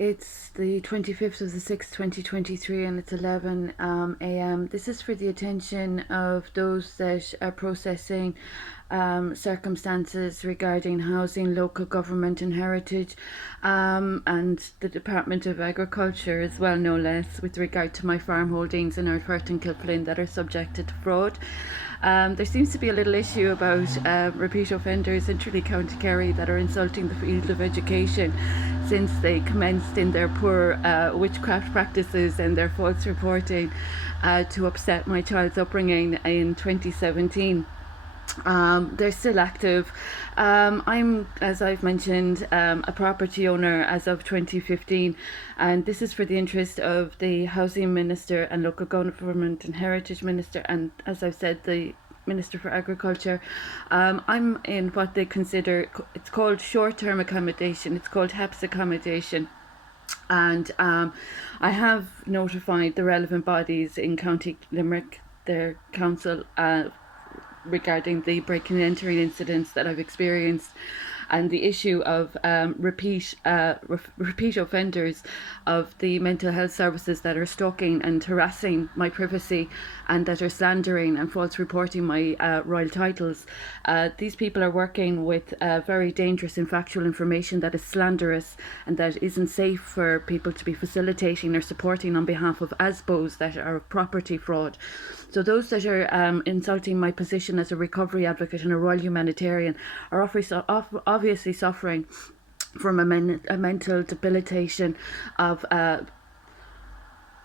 It's the 25th of the 6th, 2023, and it's 11 a.m. This is for the attention of those that are processing circumstances regarding housing, local government and heritage, and the Department of Agriculture as well, no less, with regard to my farm holdings in Ardfert and Kilflynn that are subjected to fraud. There seems to be a little issue about repeat offenders in Tralee County Kerry that are insulting the field of education since they commenced in their poor witchcraft practices and their false reporting to upset my child's upbringing in 2017. They're still active. I'm, as I've mentioned, a property owner as of 2015, and this is for the interest of the Housing Minister and Local Government and Heritage Minister, and as I've said, the Minister for Agriculture. I'm in what they consider, it's called short-term accommodation, it's called HAPS accommodation. And I have notified the relevant bodies in County Limerick, their council, regarding the breaking and entering incidents that I've experienced, and the issue of repeat offenders of the mental health services that are stalking and harassing my privacy and that are slandering and false reporting my royal titles. These people are working with very dangerous and factual information that is slanderous and that isn't safe for people to be facilitating or supporting on behalf of ASBOs that are property fraud. So those that are insulting my position as a recovery advocate and a royal humanitarian are obviously suffering from a mental debilitation of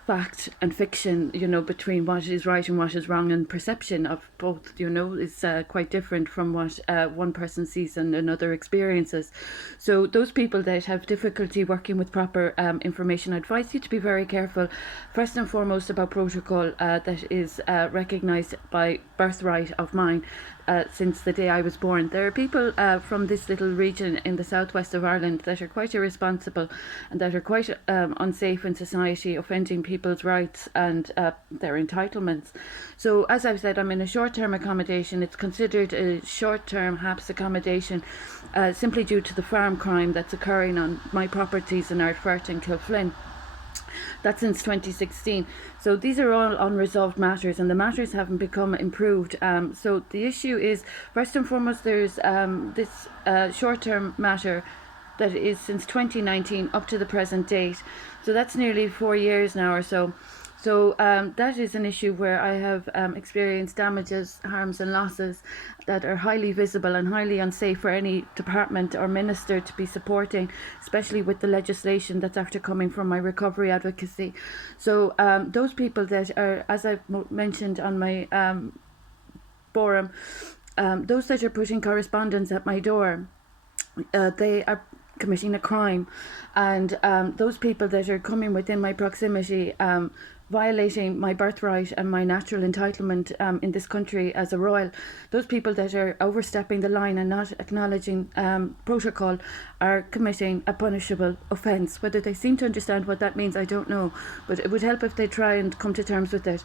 fact and fiction, between what is right and what is wrong, and perception of both, is quite different from what one person sees and another experiences. So those people that have difficulty working with proper information, I advise you to be very careful, first and foremost, about protocol that is recognised by birthright of mine. Since the day I was born. There are people from this little region in the southwest of Ireland that are quite irresponsible and that are quite unsafe in society, offending people's rights and their entitlements. So, as I've said, I'm in a short-term accommodation. It's considered a short-term HAPS accommodation simply due to the farm crime that's occurring on my properties in Ardfert and Kilflynn. That's since 2016. So these are all unresolved matters, and the matters haven't become improved. So the issue is, first and foremost, there's this short-term matter that is since 2019 up to the present date. So that's nearly 4 years now or so. So that is an issue where I have experienced damages, harms and losses that are highly visible and highly unsafe for any department or minister to be supporting, especially with the legislation that's after coming from my recovery advocacy. So those people that are, as I've mentioned on my forum, those that are putting correspondence at my door, they are committing a crime, and those people that are coming within my proximity, violating my birthright and my natural entitlement in this country as a royal, those people that are overstepping the line and not acknowledging protocol are committing a punishable offence. Whether they seem to understand what that means, I don't know, but it would help if they try and come to terms with it.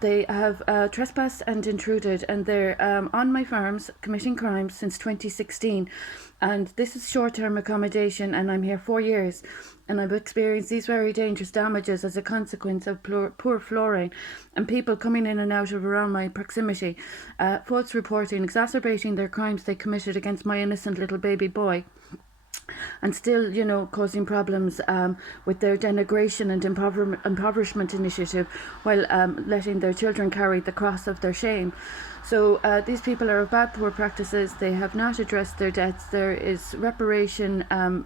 They have trespassed and intruded, and they're on my farms committing crimes since 2016. And this is short-term accommodation, and I'm here 4 years, and I've experienced these very dangerous damages as a consequence of poor flooring and people coming in and out of around my proximity, false reporting, exacerbating their crimes they committed against my innocent little baby boy, and still, causing problems with their denigration and impoverishment initiative, while letting their children carry the cross of their shame. So these people are of bad, poor practices. They have not addressed their debts. There is reparation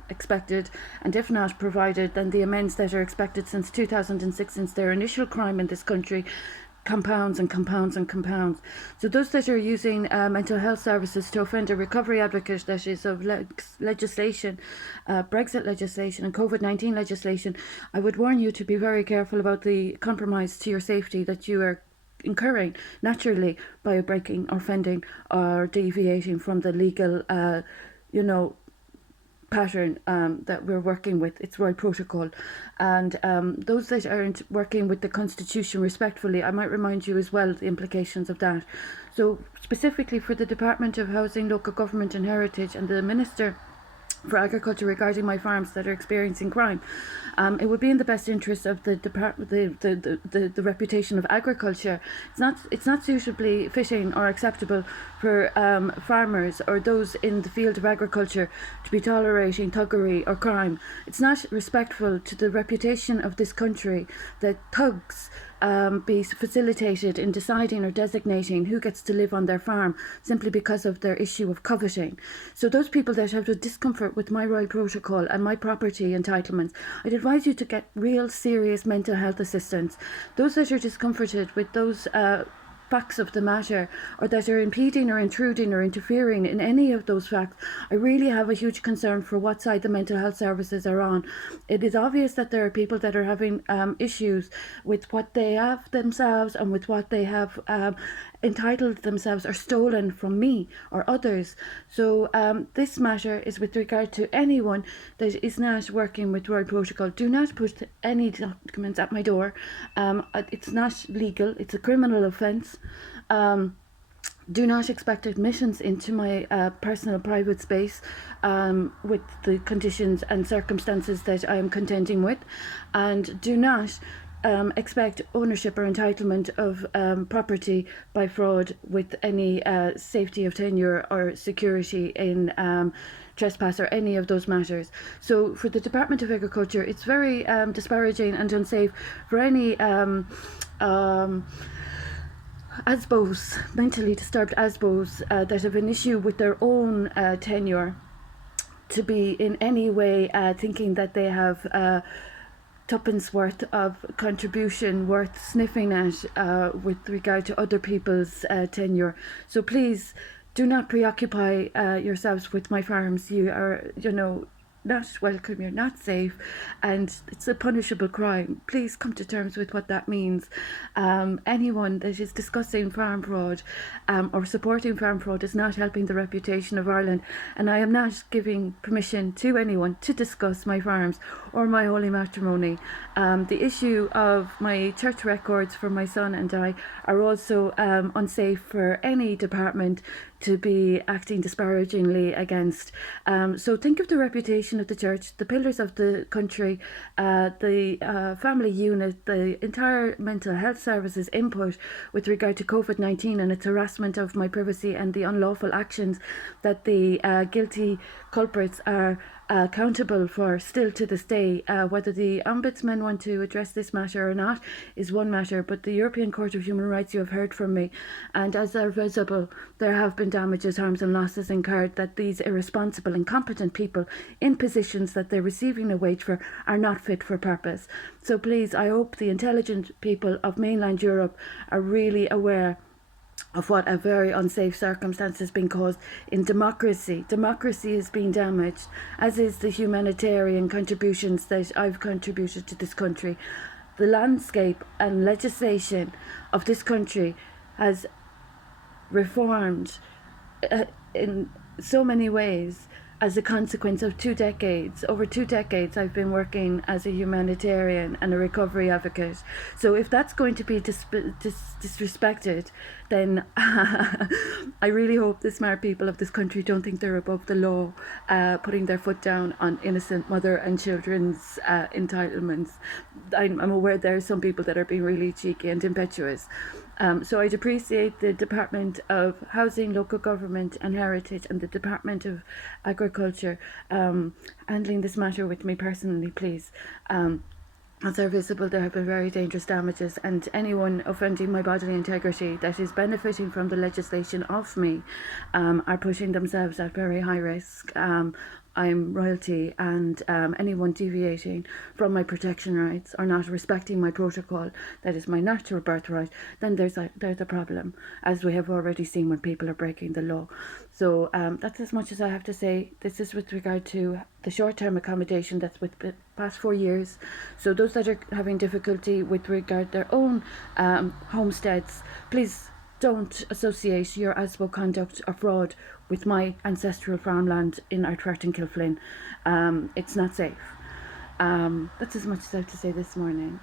expected, and if not provided, then the amends that are expected since 2006, since their initial crime in this country, compounds and compounds and compounds. So those that are using mental health services to offend a recovery advocate that is of legislation, Brexit legislation and COVID-19 legislation, I would warn you to be very careful about the compromise to your safety that you are incurring naturally by breaking or offending or deviating from the legal pattern that we're working with. It's royal protocol, and those that aren't working with the constitution respectfully, I might remind you as well the implications of that. So specifically for the Department of Housing, Local Government and Heritage, and the Minister for agriculture regarding my farms that are experiencing crime. It would be in the best interest of the department, the reputation of agriculture. It's not suitably fitting or acceptable for farmers or those in the field of agriculture to be tolerating thuggery or crime. It's not respectful to the reputation of this country that thugs be facilitated in deciding or designating who gets to live on their farm simply because of their issue of coveting. So those people that have a discomfort with my royal protocol and my property entitlements, I'd advise you to get real serious mental health assistance. Those that are discomforted with those facts of the matter, or that are impeding or intruding or interfering in any of those facts, I really have a huge concern for what side the mental health services are on. It is obvious that there are people that are having issues with what they have themselves and with what they have entitled themselves or stolen from me or others. So this matter is with regard to anyone that is not working with Royal Protocol. Do not put any documents at my door. It's not legal. It's a criminal offence. Do not expect admissions into my personal private space with the conditions and circumstances that I am contending with, and do not expect ownership or entitlement of property by fraud with any safety of tenure or security in trespass or any of those matters. So for the Department of Agriculture, it's very disparaging and unsafe for any ASBOs, mentally disturbed ASBOs that have an issue with their own tenure, to be in any way thinking that they have tuppence worth of contribution worth sniffing at with regard to other people's tenure. So please do not preoccupy yourselves with my farms. You are, not welcome, you're not safe, and it's a punishable crime. Please come to terms with what that means. Anyone that is discussing farm fraud or supporting farm fraud is not helping the reputation of Ireland, and I am not giving permission to anyone to discuss my farms or my holy matrimony. The issue of my church records for my son and I are also unsafe for any department to be acting disparagingly against. So think of the reputation of the church, the pillars of the country, the family unit, the entire mental health services input with regard to COVID-19 and its harassment of my privacy and the unlawful actions that the guilty culprits are accountable for still to this day. Whether the Ombudsman want to address this matter or not is one matter, but the European Court of Human Rights, you have heard from me, and as are visible, there have been damages, harms and losses incurred that these irresponsible, incompetent people in positions that they're receiving a wage for are not fit for purpose. So please, I hope the intelligent people of mainland Europe are really aware of what a very unsafe circumstance has been caused in democracy. Democracy is being damaged, as is the humanitarian contributions that I've contributed to this country. The landscape and legislation of this country has reformed in so many ways as a consequence of 2 decades. Over 2 decades, I've been working as a humanitarian and a recovery advocate. So if that's going to be disrespected, then I really hope the smart people of this country don't think they're above the law, putting their foot down on innocent mother and children's entitlements. I'm aware there are some people that are being really cheeky and impetuous. So I'd appreciate the Department of Housing, Local Government and Heritage and the Department of Agriculture handling this matter with me personally, please. As are visible, there have been very dangerous damages, and anyone offending my bodily integrity that is benefiting from the legislation of me are putting themselves at very high risk. I'm royalty, and anyone deviating from my protection rights or not respecting my protocol, that is my natural birthright, then there's a problem, as we have already seen when people are breaking the law. So that's as much as I have to say. This is with regard to the short-term accommodation that's with the past 4 years. So those that are having difficulty with regard their own homesteads, please don't associate your ASBO conduct or fraud with my ancestral farmland in Ardfert and Kilflynn. It's not safe. That's as much as I have to say this morning.